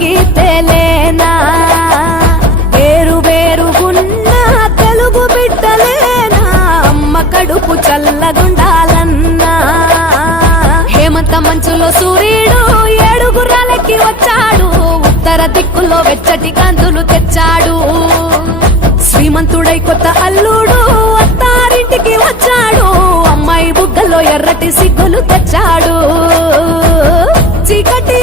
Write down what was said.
అడిగి తేలేనా వేరు వేరుగున్న తెలుగు బిడ్డలేనా అమ్మ కడుపు చల్లగుండాలన్నా హేమంత మంచులో సూర్యుడు 7 గుర్రాలెక్కి వచ్చాడు ఉత్తర దిక్కులో వెచ్చటి కాంతులు తెచ్చాడు శ్రీమంతుడై కొత్త అల్లుడు అత్తారింటికి వచ్చాడు అమ్మాయి బుగ్గలో ఎర్రటి సిగ్గులు తెచ్చాడు చీకటి